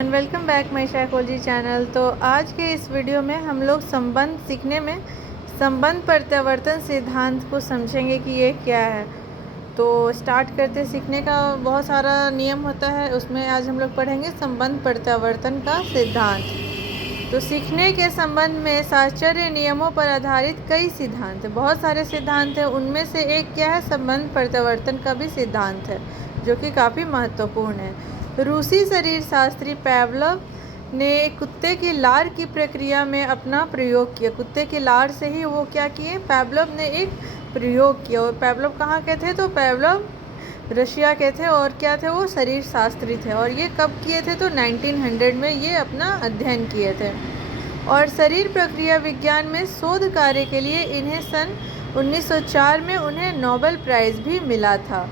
And welcome back my psychology channel. तो आज के इस वीडियो में हम लोग संबंध सीखने में संबंध प्रत्यावर्तन सिद्धांत को समझेंगे कि ये क्या है। तो स्टार्ट करते सीखने का बहुत सारा नियम होता है, उसमें आज हम लोग पढ़ेंगे संबंध प्रत्यावर्तन का सिद्धांत। तो सीखने के संबंध में साहचर्य नियमों पर आधारित कई सिद्धांत हैं, बहुत सारे सिद्धांत हैं। उनमें से एक क्या है, संबंध प्रत्यावर्तन का भी सिद्धांत है जो कि काफ़ी महत्वपूर्ण है। रूसी शरीर शास्त्री पैवलव ने कुत्ते की लार की प्रक्रिया में अपना प्रयोग किया। कुत्ते की लार से ही वो क्या किए, पैवलव ने एक प्रयोग किया। और पैवलव कहाँ के थे, तो पैवलव रशिया के थे और क्या थे, वो शरीर शास्त्री थे। और ये कब किए थे, तो 1900 में ये अपना अध्ययन किए थे। और शरीर प्रक्रिया विज्ञान में शोध कार्य के लिए इन्हें सन 1904 में उन्हें नोबेल प्राइज़ भी मिला था।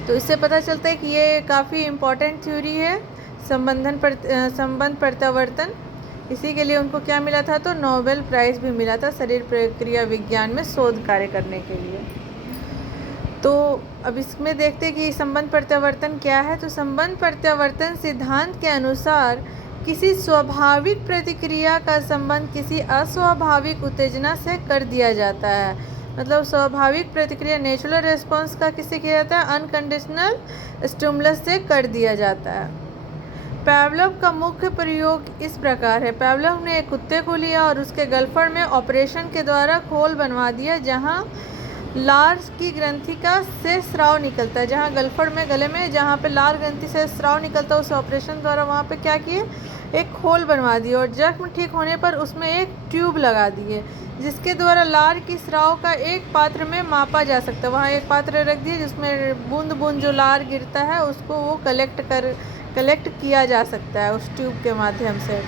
तो इससे पता चलता है कि ये काफ़ी इम्पॉर्टेंट थ्योरी है, संबंध प्रत्यावर्तन। इसी के लिए उनको क्या मिला था, तो नोबेल प्राइज़ भी मिला था शरीर प्रक्रिया विज्ञान में शोध कार्य करने के लिए। तो अब इसमें देखते हैं कि संबंध प्रत्यावर्तन क्या है। तो संबंध प्रत्यावर्तन सिद्धांत के अनुसार किसी स्वाभाविक प्रतिक्रिया का संबंध किसी अस्वाभाविक उत्तेजना से कर दिया जाता है। मतलब स्वाभाविक प्रतिक्रिया, नेचुरल रिस्पॉन्स का किससे किया जाता है, अनकंडीशनल स्टिमुलस से कर दिया जाता है। पैवलव का मुख्य प्रयोग इस प्रकार है। पैवलव ने एक कुत्ते को लिया और उसके गलफड़ में ऑपरेशन के द्वारा खोल बनवा दिया जहां लार की ग्रंथि का से स्राव निकलता है। जहां गलफड़ में, गले में जहां पे लार ग्रंथि से स्राव निकलता है, उस ऑपरेशन द्वारा वहां पे क्या किए, एक खोल बनवा दिए। और जख्म ठीक होने पर उसमें एक ट्यूब लगा दिए जिसके द्वारा लार की स्राव का एक पात्र में मापा जा सकता है। वहाँ एक पात्र रख दिए जिसमें बूंद बूंद जो लार गिरता है उसको वो कलेक्ट किया जा सकता है उस ट्यूब के माध्यम से।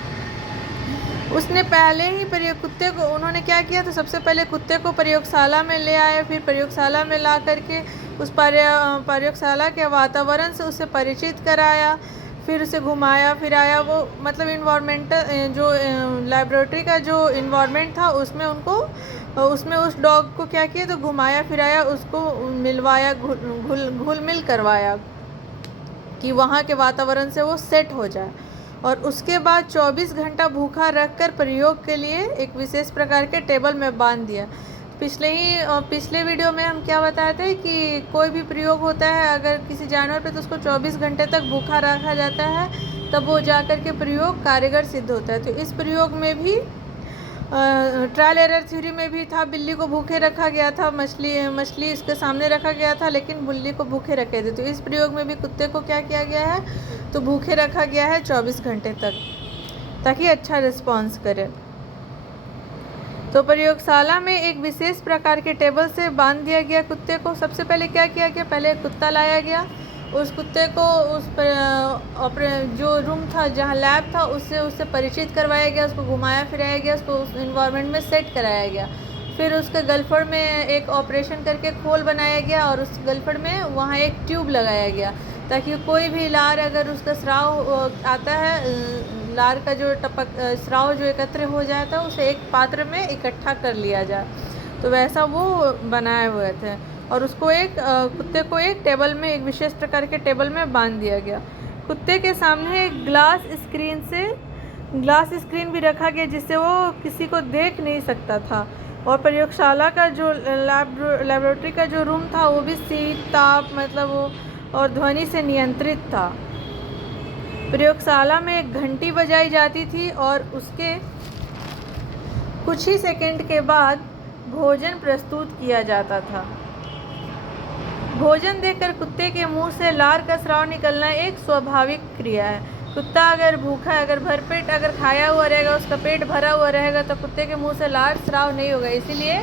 उसने पहले ही कुत्ते को उन्होंने क्या किया, तो सबसे पहले कुत्ते को प्रयोगशाला में ले आए। फिर प्रयोगशाला में ला करके उस प्रयोगशाला के वातावरण से उसे परिचित कराया, फिर उसे घुमाया फिराया। वो मतलब इन्वायरमेंटल जो लेबोरेटरी का जो इन्वायरमेंट था उसमें उस डॉग को क्या किया, तो घुमाया फिराया, उसको मिलवाया, घुल मिल करवाया कि वहाँ के वातावरण से वो सेट हो जाए। और उसके बाद 24 घंटा भूखा रखकर प्रयोग के लिए एक विशेष प्रकार के टेबल में बांध दिया। पिछले वीडियो में हम क्या बताए थे कि कोई भी प्रयोग होता है अगर किसी जानवर पे, तो उसको 24 घंटे तक भूखा रखा जाता है, तब वो जाकर के प्रयोग कारगर सिद्ध होता है। तो इस प्रयोग में भी ट्रायल एरर थ्योरी में भी था, बिल्ली को भूखे रखा गया था, मछली इसके सामने रखा गया था, लेकिन बिल्ली को भूखे रखे थे। तो इस प्रयोग में भी कुत्ते को क्या किया गया है, तो भूखे रखा गया है 24 घंटे तक, ताकि अच्छा रिस्पॉन्स करे। तो प्रयोगशाला में एक विशेष प्रकार के टेबल से बांध दिया गया कुत्ते को। सबसे पहले क्या किया गया, पहले कुत्ता लाया गया, उस कुत्ते को उस जो रूम था जहाँ लैब था उससे परिचित करवाया गया, उसको घुमाया फिराया गया, उसको उस इन्वायरमेंट में सेट कराया गया। फिर उसके गलफड़ में एक ऑपरेशन करके खोल बनाया गया और उस गलफड़ में वहाँ एक ट्यूब लगाया गया ताकि कोई भी लार अगर उसका स्राव आता है, लार का जो स्राव जो एकत्र हो जाता है उसे एक पात्र में इकट्ठा कर लिया जाए। तो वैसा वो बनाए हुए थे और उसको कुत्ते को एक टेबल में, एक विशेष प्रकार के टेबल में बांध दिया गया। कुत्ते के सामने एक ग्लास स्क्रीन भी रखा गया जिससे वो किसी को देख नहीं सकता था। और प्रयोगशाला का जो लेबोरेटरी का जो रूम था वो भी शीत, ताप मतलब वो और ध्वनि से नियंत्रित था। प्रयोगशाला में एक घंटी बजाई जाती थी और उसके कुछ ही सेकंड के बाद भोजन प्रस्तुत किया जाता था। भोजन देखकर कुत्ते के मुंह से लार का स्राव निकलना एक स्वाभाविक क्रिया है। कुत्ता अगर भूखा, अगर भरपेट अगर खाया हुआ रहेगा, उसका पेट भरा हुआ रहेगा, तो कुत्ते के मुंह से लार स्राव नहीं होगा। इसीलिए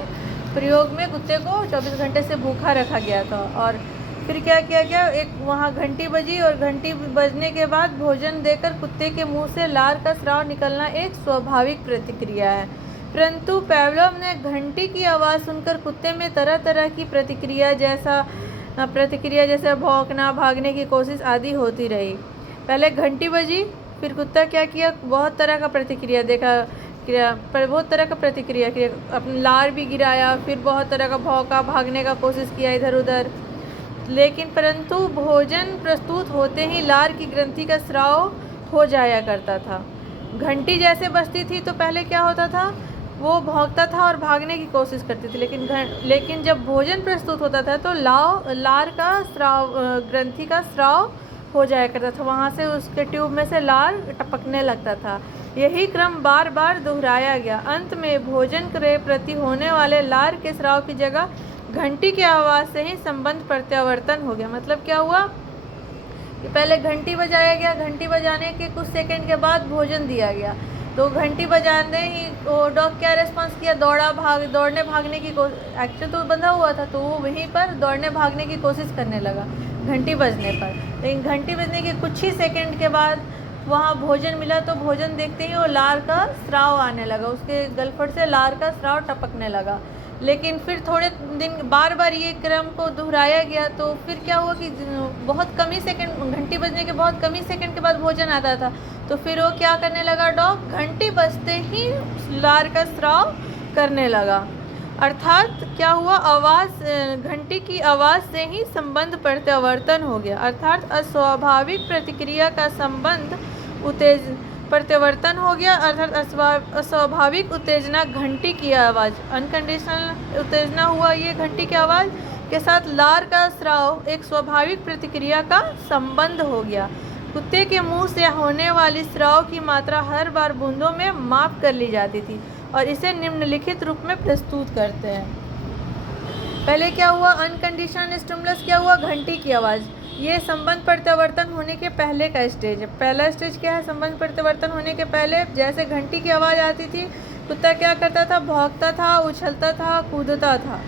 प्रयोग में कुत्ते को 24 घंटे से भूखा रखा गया था। और फिर क्या किया गया, एक वहाँ घंटी बजी और घंटी बजने के बाद भोजन देकर कुत्ते के मुंह से लार का स्राव निकलना एक स्वाभाविक प्रतिक्रिया है। परंतु पैवलव ने घंटी की आवाज़ सुनकर कुत्ते में तरह तरह की प्रतिक्रिया जैसे भौंकना, भागने की कोशिश आदि होती रही। पहले घंटी बजी, फिर कुत्ता क्या किया, बहुत तरह का प्रतिक्रिया किया, अपनी लार भी गिराया, फिर बहुत तरह का भौंका, भागने का कोशिश किया इधर उधर। लेकिन परंतु भोजन प्रस्तुत होते ही लार की ग्रंथि का स्राव हो जाया करता था। घंटी जैसे बजती थी तो पहले क्या होता था, वो भौंकता था और भागने की कोशिश करती थी, लेकिन जब भोजन प्रस्तुत होता था तो लार का स्राव, ग्रंथि का स्राव हो जाया करता था। वहाँ से उसके ट्यूब में से लार टपकने लगता था। यही क्रम बार बार दोहराया गया। अंत में भोजन के प्रति होने वाले लार के स्राव की जगह घंटी की आवाज़ से ही संबंध प्रत्यावर्तन हो गया। मतलब क्या हुआ कि पहले घंटी बजाया गया, घंटी बजाने के कुछ सेकंड के बाद भोजन दिया गया, तो घंटी बजाने ही वो डॉग क्या रिस्पॉन्स किया, दौड़ने भागने की एक्चुअली तो बंधा हुआ था, तो वो वहीं पर दौड़ने भागने की कोशिश करने लगा घंटी बजने पर। लेकिन घंटी बजने के कुछ ही सेकंड के बाद वहाँ भोजन मिला, तो भोजन देखते ही वो लार का स्राव आने लगा, उसके गलफट से लार का स्राव टपकने लगा। लेकिन फिर थोड़े दिन बार बार ये क्रम को दोहराया गया, तो फिर क्या हुआ कि बहुत कम ही सेकंड, घंटी बजने के बहुत कम ही सेकंड के बाद भोजन आता था, तो फिर वो क्या करने लगा, डॉग घंटी बजते ही लार का स्राव करने लगा। अर्थात क्या हुआ, आवाज़, घंटी की आवाज़ से ही संबंध प्रत्यावर्तन हो गया। अर्थात अस्वाभाविक प्रतिक्रिया का संबंध प्रत्यावर्तन हो गया। अर्थात अस्वाभाविक उत्तेजना घंटी की आवाज़, अनकंडीशनल उत्तेजना हुआ ये घंटी की आवाज़ के साथ लार का स्राव एक स्वाभाविक प्रतिक्रिया का संबंध हो गया। कुत्ते के मुंह से होने वाली स्राव की मात्रा हर बार बूंदों में माप कर ली जाती थी और इसे निम्नलिखित रूप में प्रस्तुत करते हैं। पहले क्या हुआ, अनकंडीशनल स्टिमुलस क्या हुआ, घंटी की आवाज़, ये संबंध प्रत्यावर्तन होने के पहले का स्टेज है। पहला स्टेज क्या है, संबंध प्रत्यावर्तन होने के पहले जैसे घंटी की आवाज़ आती थी, कुत्ता क्या करता था, भौंकता था, उछलता था, कूदता था।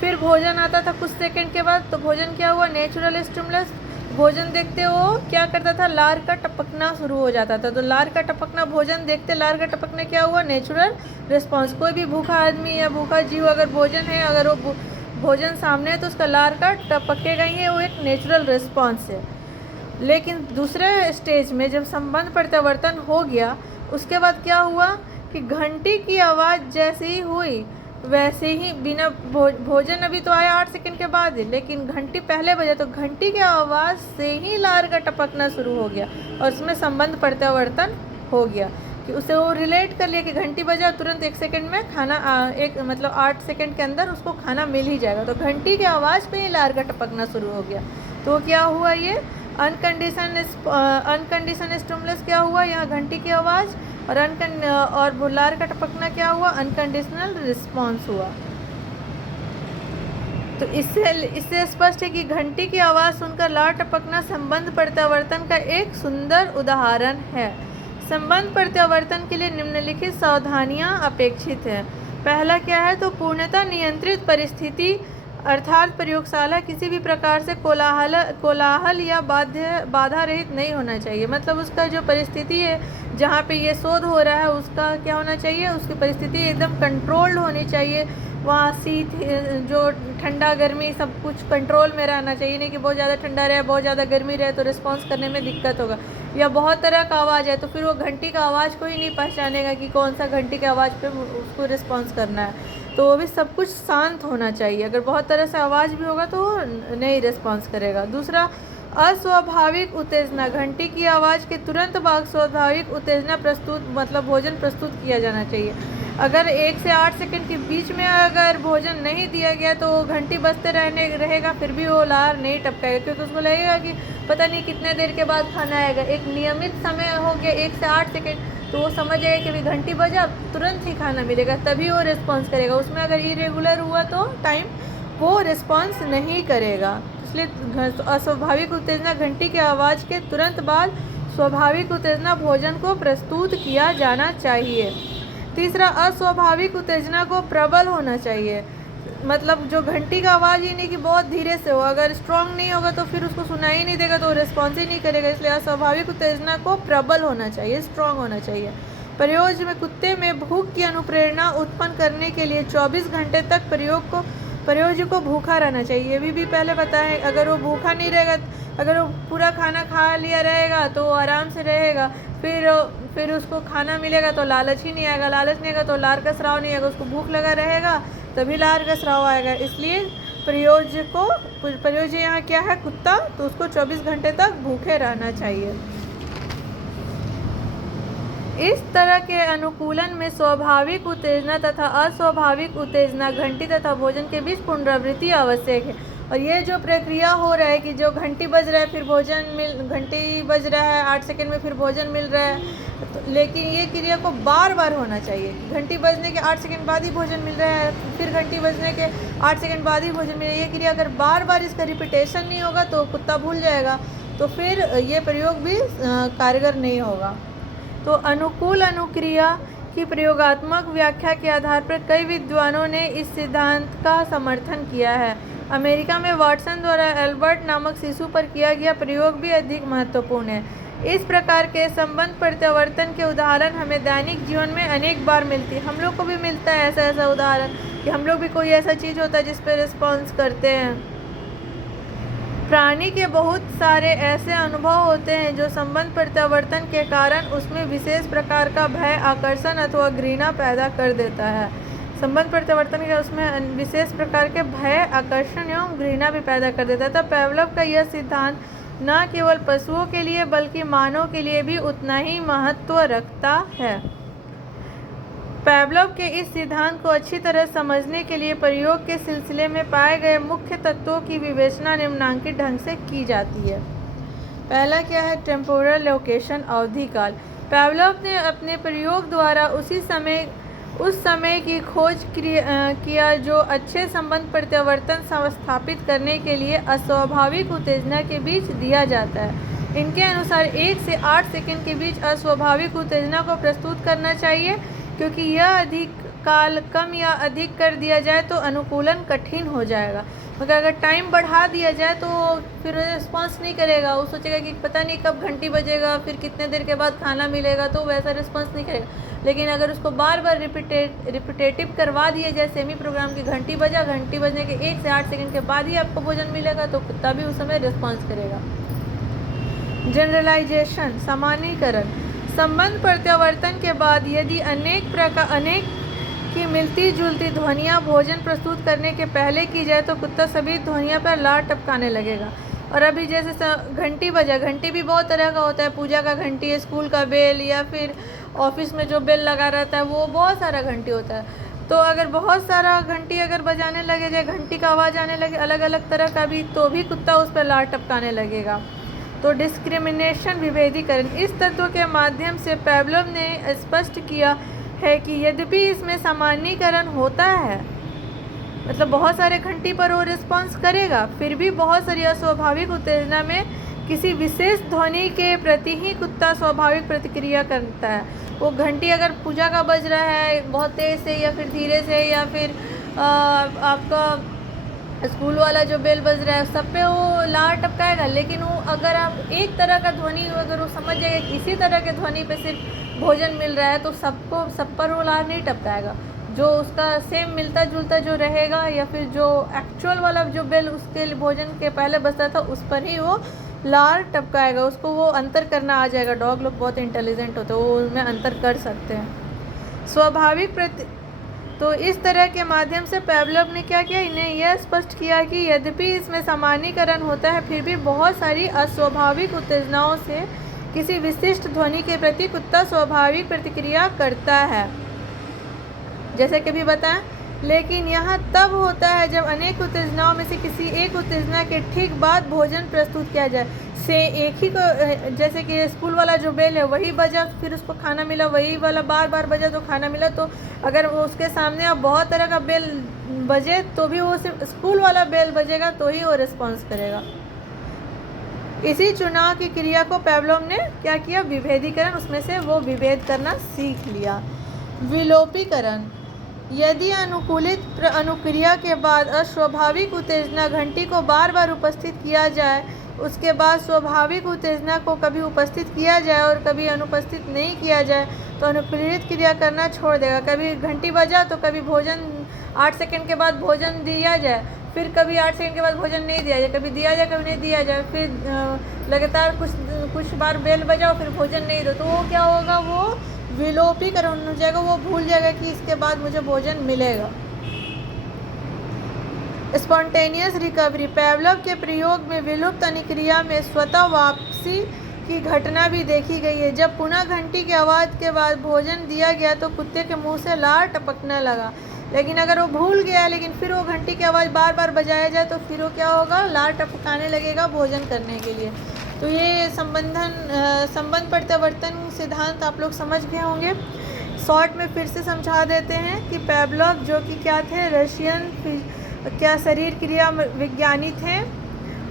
फिर भोजन आता था कुछ सेकंड के बाद, तो भोजन क्या हुआ, नेचुरल स्टिमुलस, भोजन देखते वो क्या करता था, लार का टपकना शुरू हो जाता था। तो लार का टपकना, भोजन देखते लार का टपकना क्या हुआ, नेचुरल रिस्पॉन्स। कोई भी भूखा आदमी या भूखा जीव अगर भोजन है, अगर वो भोजन सामने है, तो उसका लार का टपकेगा ही, वो एक नेचुरल रिस्पॉन्स है। लेकिन दूसरे स्टेज में जब संबंध प्रत्यावर्तन हो गया, उसके बाद क्या हुआ कि घंटी की आवाज़ जैसे ही हुई वैसे ही बिना भोजन अभी तो आया 8 सेकंड के बाद, लेकिन घंटी पहले बजा, तो घंटी की आवाज़ से ही लार का टपकना शुरू हो गया और उसमें संबंध प्रत्यावर्तन हो गया कि उसे वो रिलेट कर लिया कि घंटी बजा तुरंत 1 सेकंड में खाना, एक मतलब 8 सेकंड के अंदर उसको खाना मिल ही जाएगा। तो घंटी की आवाज़ पे ही लार का टपकना शुरू हो गया। तो क्या हुआ, ये अनकंडीशन स्टिमुलस क्या हुआ, यहाँ घंटी की आवाज़, और लार का टपकना क्या हुआ, अनकंडीशनल रिस्पॉन्स हुआ। तो इससे स्पष्ट है कि घंटी की आवाज़ सुनकर लार टपकना संबंध प्रत्यावर्तन का एक सुंदर उदाहरण है। संबंध प्रत्यावर्तन के लिए निम्नलिखित सावधानियां अपेक्षित हैं। पहला क्या है, तो पूर्णतः नियंत्रित परिस्थिति, अर्थात प्रयोगशाला किसी भी प्रकार से कोलाहल या बाधा रहित नहीं होना चाहिए। मतलब उसका जो परिस्थिति है जहाँ पे ये शोध हो रहा है, उसका क्या होना चाहिए, उसकी परिस्थिति एकदम कंट्रोल्ड होनी चाहिए। वहाँ शीत, जो ठंडा गर्मी सब कुछ कंट्रोल में रहना चाहिए, नहीं कि बहुत ज़्यादा ठंडा रहे, बहुत ज़्यादा गर्मी रहे तो रिस्पॉन्स करने में दिक्कत होगा। या बहुत तरह का आवाज़ है तो फिर वो घंटी का आवाज़ को ही नहीं पहचानेगा कि कौन सा घंटी के आवाज़ पे उसको रिस्पॉन्स करना है। तो वो भी सब कुछ शांत होना चाहिए। अगर बहुत तरह से आवाज़ भी होगा तो नहीं रिस्पॉन्स करेगा। दूसरा, अस्वाभाविक उत्तेजना, घंटी की आवाज़ के तुरंत बाद स्वाभाविक उत्तेजना प्रस्तुत, मतलब भोजन प्रस्तुत किया जाना चाहिए। अगर 1 से 8 सेकंड के बीच में अगर भोजन नहीं दिया गया तो घंटी बजते रहेगा, फिर भी वो लार नहीं टपकाएगा, क्योंकि उसको लगेगा कि पता नहीं कितने देर के बाद खाना आएगा। एक नियमित समय हो गया 1 से 8 सेकंड, तो वो समझ जाएगा कि अभी घंटी बजा, तुरंत ही खाना मिलेगा, तभी वो रिस्पॉन्स करेगा। उसमें अगर इरेगुलर हुआ तो टाइम वो रिस्पॉन्स नहीं करेगा। इसलिए अस्वाभाविक उत्तेजना, घंटी की आवाज़ के तुरंत बाद स्वाभाविक उत्तेजना भोजन को प्रस्तुत किया जाना चाहिए। तीसरा, अस्वाभाविक उत्तेजना को प्रबल होना चाहिए। मतलब जो घंटी का आवाज़ ही नहीं कि बहुत धीरे से हो, अगर स्ट्रॉन्ग नहीं होगा तो फिर उसको सुनाई नहीं देगा, तो रिस्पॉन्स ही नहीं करेगा। इसलिए अस्वाभाविक उत्तेजना को प्रबल होना चाहिए, स्ट्रॉन्ग होना चाहिए। प्रयोग में कुत्ते में भूख की अनुप्रेरणा उत्पन्न करने के लिए 24 घंटे तक प्रयोज्य को भूखा रहना चाहिए। ये भी पहले बताएं, अगर वो भूखा नहीं रहेगा, अगर वो पूरा खाना खा लिया रहेगा तो वो आराम से रहेगा, फिर उसको खाना मिलेगा तो लालच ही नहीं आएगा, लालच नहीं आएगा तो लार का स्राव नहीं आएगा, उसको भूख लगा रहेगा तभी लार का स्राव आएगा। इसलिए प्रयोज्य यहाँ क्या है, कुत्ता, तो उसको 24 घंटे तक भूखे रहना चाहिए। इस तरह के अनुकूलन में स्वाभाविक उत्तेजना तथा अस्वाभाविक उत्तेजना, घंटी तथा भोजन के बीच पुनरावृत्ति आवश्यक है। और ये जो प्रक्रिया हो रहा है कि जो घंटी बज रहा है फिर घंटी बज रहा है 8 सेकंड में फिर भोजन मिल रहा है, तो लेकिन ये क्रिया को बार बार होना चाहिए। घंटी बजने के 8 सेकंड बाद ही भोजन मिल रहा है, फिर घंटी बजने के 8 सेकंड बाद ही भोजन मिल रहा है। ये क्रिया अगर बार बार इसका रिपीटेशन नहीं होगा तो कुत्ता भूल जाएगा, तो फिर ये प्रयोग भी कारगर नहीं होगा। तो अनुकूल अनुक्रिया की प्रयोगात्मक व्याख्या के आधार पर कई विद्वानों ने इस सिद्धांत का समर्थन किया है। अमेरिका में वाटसन द्वारा एल्बर्ट नामक शिशु पर किया गया प्रयोग भी अधिक महत्वपूर्ण है। इस प्रकार के संबंध प्रत्यावर्तन के उदाहरण हमें दैनिक जीवन में अनेक बार मिलती है। हम लोग को भी मिलता है ऐसा उदाहरण कि हम लोग भी कोई ऐसा चीज़ होता है जिस पर रिस्पॉन्स करते हैं। प्राणी के बहुत सारे ऐसे अनुभव होते हैं जो संबंध प्रत्यावर्तन के कारण उसमें विशेष प्रकार का भय, आकर्षण अथवा घृणा पैदा कर देता है। संबंध प्रत्यावर्तन के उसमें विशेष प्रकार के भय, आकर्षण एवं घृणा भी पैदा कर देता है। तब पेवलोव का यह सिद्धांत न केवल पशुओं के लिए बल्कि मानव के लिए भी उतना ही महत्व रखता है। पेवलोव के इस सिद्धांत को अच्छी तरह समझने के लिए प्रयोग के सिलसिले में पाए गए मुख्य तत्वों की विवेचना निम्नांकित ढंग से की जाती है। पहला क्या है? टेम्पोरल लोकेशन, अवधि काल। पेवलोव ने अपने प्रयोग द्वारा उस समय की खोज किया जो अच्छे संबंध प्रत्यावर्तन स्थापित करने के लिए अस्वाभाविक उत्तेजना के बीच दिया जाता है। इनके अनुसार 1 से 8 सेकंड के बीच अस्वाभाविक उत्तेजना को प्रस्तुत करना चाहिए, क्योंकि यह अधिक काल कम या अधिक कर दिया जाए तो अनुकूलन कठिन हो जाएगा। मगर अगर टाइम बढ़ा दिया जाए तो फिर रिस्पॉन्स नहीं करेगा, वो सोचेगा कि पता नहीं कब घंटी बजेगा, फिर कितने देर के बाद खाना मिलेगा, तो वैसा रिस्पॉन्स नहीं करेगा। लेकिन अगर उसको बार बार रिपीटेटिव करवा दिया जाए सेमी प्रोग्राम की, घंटी बजने के 1 से 8 सेकंड के बाद ही आपको भोजन मिलेगा, तो कुत्ता भी उस समय रिस्पॉन्स करेगा। जनरलाइजेशन, सामान्यीकरण। संबंध प्रत्यावर्तन के बाद यदि अनेक की मिलती जुलती ध्वनियाँ भोजन प्रस्तुत करने के पहले की जाए तो कुत्ता सभी ध्वनियों पर लार टपकाने लगेगा। और अभी जैसे घंटी बजा, घंटी भी बहुत तरह का होता है, पूजा का घंटी है, स्कूल का बेल, या फिर ऑफिस में जो बेल लगा रहता है वो बहुत सारा घंटी होता है। तो अगर बहुत सारा घंटी अगर बजाने लगे जाए, घंटी का आवाज़ आने लगे अलग अलग तरह का भी, तो भी कुत्ता उस पर लार टपकाने लगेगा। तो डिस्क्रिमिनेशन, विभेदीकरण। इस तत्व के माध्यम से पेवलोव ने स्पष्ट किया है कि यद्यपि इसमें सामान्यीकरण होता है, मतलब बहुत सारे घंटी पर वो रिस्पॉन्स करेगा, फिर भी बहुत सारी अस्वाभाविक उत्तेजना में किसी विशेष ध्वनि के प्रति ही कुत्ता स्वाभाविक प्रतिक्रिया करता है। वो घंटी अगर पूजा का बज रहा है बहुत तेज़ से या फिर धीरे से, या फिर आपका स्कूल वाला जो बेल बज रहा है सब पे वो लार टपकाएगा। लेकिन वो अगर आप एक तरह का ध्वनि अगर वो समझ जाएगा कि इसी तरह के ध्वनि पे सिर्फ भोजन मिल रहा है, तो सब पर वो लार नहीं टपकाएगा। जो उसका सेम मिलता जुलता जो रहेगा, या फिर जो एक्चुअल वाला जो बेल उसके भोजन के पहले बजता था उस पर ही वो लार टपकाएगा। उसको वो अंतर करना आ जाएगा। डॉग लोग बहुत इंटेलिजेंट होते हैं, वो उनमें अंतर कर सकते हैं। स्वाभाविक तो इस तरह के माध्यम से पेवलोव ने क्या किया, इन्हें यह स्पष्ट किया कि यद्यपि इसमें सामान्यीकरण होता है, फिर भी बहुत सारी अस्वाभाविक उत्तेजनाओं से किसी विशिष्ट ध्वनि के प्रति कुत्ता स्वाभाविक प्रतिक्रिया करता है, जैसे कि भी बताएं। लेकिन यह तब होता है जब अनेक उत्तेजनाओं में से किसी एक उत्तेजना के ठीक बाद भोजन प्रस्तुत किया जाए। से एक ही को, जैसे कि स्कूल वाला जो बेल है वही बजा, फिर उसको खाना मिला, वही वाला बार बार बजा तो खाना मिला। तो अगर वो उसके सामने अब बहुत तरह का बेल बजे तो भी वो सिर्फ स्कूल वाला बेल बजेगा तो ही वो रिस्पॉन्स करेगा। इसी चुनाव की क्रिया को पेवलोव ने क्या किया, विभेदीकरण, उसमें से वो विभेद करना सीख लिया। विलोपीकरण। यदि अनुकूलित अनुक्रिया के बाद अस्वाभाविक उत्तेजना घंटी को बार बार उपस्थित किया जाए, उसके बाद स्वाभाविक उत्तेजना को कभी उपस्थित किया जाए और कभी अनुपस्थित नहीं किया जाए, तो अनुकूलित क्रिया करना छोड़ देगा। कभी घंटी बजा तो कभी भोजन 8 सेकंड के बाद भोजन दिया जाए, फिर कभी 8 सेकंड के बाद भोजन नहीं दिया जाए, कभी दिया जाए कभी नहीं दिया जाए, फिर लगातार कुछ बार बेल बजाओ फिर भोजन नहीं दो, तो वो क्या होगा, वो विलोपीकरण हो जाएगा। वो भूल जाएगा कि इसके बाद मुझे भोजन मिलेगा। Spontaneous recovery. पेवलोव के प्रयोग में विलुप्त अनुक्रिया में स्वतः वापसी की घटना भी देखी गई है। जब पुनः घंटी की आवाज़ के बाद भोजन दिया गया तो कुत्ते के मुंह से लार टपकने लगा। लेकिन अगर वो भूल गया लेकिन फिर वो घंटी की आवाज़ बार बार बजाया जाए तो फिर वो क्या होगा, लार टपकाने लगेगा भोजन करने के लिए। तो ये संबंध प्रत्यावर्तन सिद्धांत आप लोग समझ गए होंगे। शॉर्ट में फिर से समझा देते हैं कि पावलोव जो कि क्या थे, रशियन शरीर क्रिया विज्ञानी थे,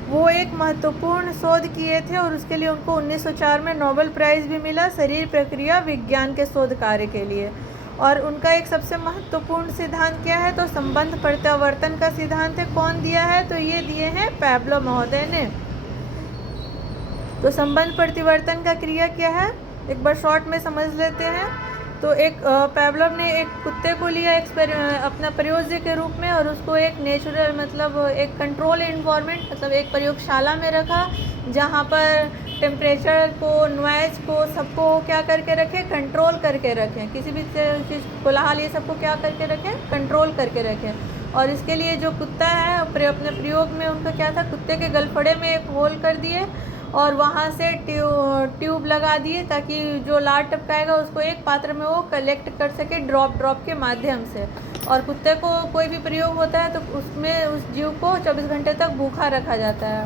वो एक महत्वपूर्ण शोध किए थे और उसके लिए उनको 1904 में नोबेल प्राइज़ भी मिला शरीर प्रक्रिया विज्ञान के शोध कार्य के लिए। और उनका एक सबसे महत्वपूर्ण सिद्धांत क्या है, तो संबंध प्रत्यावर्तन का सिद्धांत है। कौन दिया है, तो ये दिए हैं पावलोव महोदय ने। तो संबंध प्रत्यावर्तन का क्रिया क्या है, एक बार शॉर्ट में समझ लेते हैं। तो एक पावलोव ने एक कुत्ते को लिया अपना प्रयोज्य के रूप में और उसको एक नेचुरल मतलब एक कंट्रोल इन्वायरमेंट मतलब एक प्रयोगशाला में रखा, जहाँ पर टेम्परेचर को, नॉइज़ को, सबको क्या करके रखें, कंट्रोल करके रखें। किसी भी चीज़ कोलाहल ये सबको क्या करके रखें, कंट्रोल करके रखें। और इसके लिए जो कुत्ता है अपने प्रयोग में उनका क्या था, कुत्ते के गलफड़े में एक होल कर दिए और वहाँ से ट्यूब लगा दिए ताकि जो लार टपकाएगा उसको एक पात्र में वो कलेक्ट कर सके ड्रॉप के माध्यम से। और कुत्ते को कोई भी प्रयोग होता है तो उसमें उस जीव को 24 घंटे तक भूखा रखा जाता है।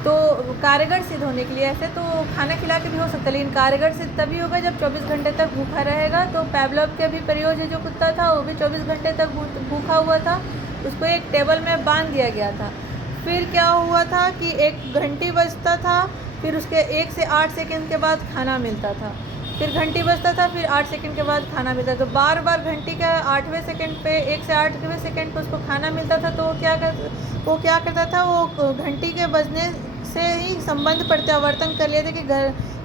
तो कारगर सिद्ध होने के लिए, ऐसे तो खाना खिला के भी हो सकता है लेकिन कारगर सिद्ध तभी होगा जब 24 घंटे तक भूखा रहेगा। तो पावलोव के भी प्रयोज्य जो कुत्ता था वो भी 24 घंटे तक भूखा हुआ था, उसको एक टेबल में बांध दिया गया था। फिर क्या हुआ था कि एक घंटी बजता था, फिर उसके 1 से 8 सेकंड के बाद खाना मिलता था, फिर घंटी बजता था, फिर 8 सेकंड के बाद खाना मिलता था। तो बार बार घंटी का 8वें सेकंड पे 1 से 8वें सेकंड पे उसको खाना मिलता था। तो वो क्या करता था, वो घंटी के बजने से ही संबंध प्रत्यावर्तन कर लेते कि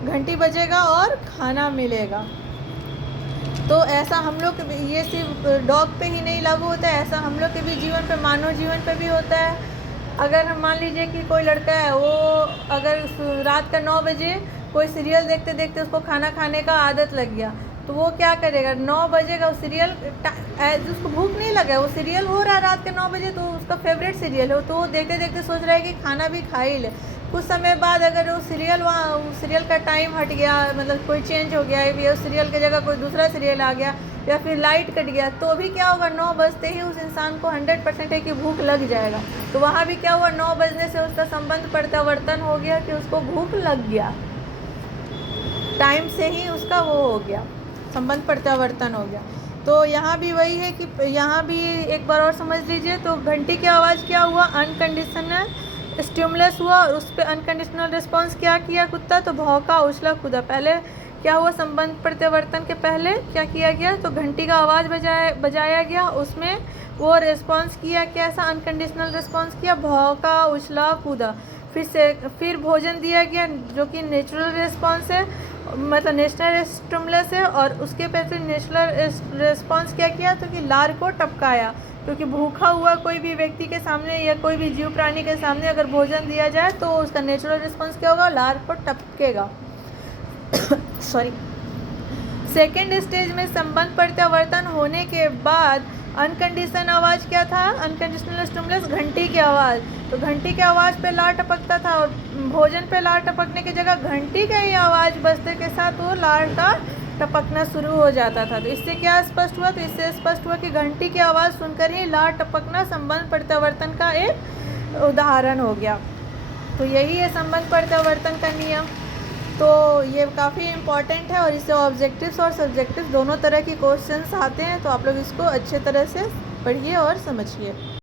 घंटी बजेगा और खाना मिलेगा। तो ऐसा हम लोग ये सिर्फ डॉग पे ही नहीं लागू होता है, ऐसा हम लोग के भी जीवन पे, मानव जीवन पे भी होता है। अगर हम मान लीजिए कि कोई लड़का है, वो अगर रात का 9 बजे कोई सीरियल देखते देखते उसको खाना खाने का आदत लग गया, तो वो क्या करेगा, 9 बजेगा वो सीरियल, उसको भूख नहीं लगा, वो सीरियल हो रहा है रात के 9 बजे तो उसका फेवरेट सीरियल है, तो वो देखते देखते सोच रहा है कि खाना भी खा ही ले। कुछ समय बाद अगर वो सीरियल का टाइम हट गया, मतलब कोई चेंज हो गया है, उस सीरियल की जगह कोई दूसरा सीरियल आ गया या फिर लाइट कट गया, तो भी क्या होगा, 9 बजते ही उस इंसान को 100% है कि भूख लग जाएगा। तो वहाँ भी क्या हुआ, 9 बजने से उसका संबंध प्रत्यावर्तन हो गया कि उसको भूख लग गया, टाइम से ही उसका वो हो गया, संबंध प्रत्यावर्तन हो गया। तो यहाँ भी वही है कि यहाँ भी एक बार और समझ लीजिए। तो घंटी की आवाज़ क्या हुआ, अनकंडीशनल स्टिमुलस हुआ और उस पर अनकंडीशनल रिस्पॉन्स क्या किया कुत्ता, तो भौंका, उछला, कूदा। पहले क्या हुआ, संबंध प्रत्यावर्तन के पहले क्या किया गया, तो घंटी का आवाज़ बजाया गया, उसमें वो रिस्पॉन्स किया, कैसा अनकंडीशनल रिस्पॉन्स किया, भौंका, उछला, कूदा। फिर भोजन दिया गया जो कि नेचुरल रिस्पॉन्स है, मतलब नेचुरल स्टिमुलस है। और उसके पहले नेचुरल रिस्पॉन्स क्या किया, तो कि लार को टपकाया, क्योंकि भूखा हुआ कोई भी व्यक्ति के सामने या कोई भी जीव प्राणी के सामने अगर भोजन दिया जाए तो उसका नेचुरल रिस्पॉन्स क्या होगा, लार को टपकेगा। सॉरी। सेकेंड स्टेज में संबंध प्रत्यावर्तन होने के बाद अनकंडीशनल आवाज़ क्या था, अनकंडीशनल स्टिमुलस, घंटी की आवाज़। तो घंटी की आवाज़ पे लार टपकता था और भोजन पे लार टपकने की जगह घंटी का ही आवाज़ बजते के साथ वो लार का टपकना शुरू हो जाता था। तो इससे क्या स्पष्ट हुआ, तो इससे स्पष्ट हुआ कि घंटी की आवाज़ सुनकर ही लार टपकना संबंध प्रत्यावर्तन का एक उदाहरण हो गया। तो यही है संबंध प्रत्यावर्तन का नियम। तो ये काफ़ी इम्पॉर्टेंट है और इससे ऑब्जेक्टिव्स और सब्जेक्टिव दोनों तरह की क्वेश्चंस आते हैं। तो आप लोग इसको अच्छे तरह से पढ़िए और समझिए।